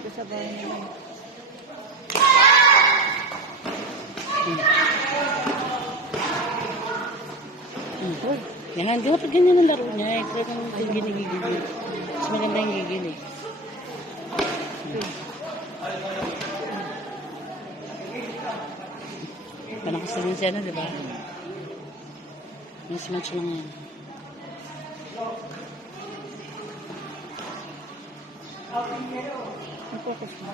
Ito sa bahay nila. Uy, yan. Di ba pag ganyan ang laro niya? Talagang gigil. Mas maganda yung gigil eh. Panakas na din siya na, di ba? Mismatch lang yan. Ang focus mo.